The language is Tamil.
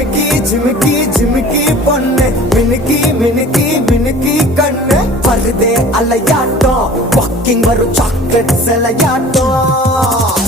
ஜிமிக்கி ஜிமிக்கி ஜிமிக்கி பொண்ணு மினுக்கி மினுக்கி மினுக்கி கண்ணு வருதே அலையாட்டம் வாக்கிங் வரும் சாக்லேட் சிலையாட்டம்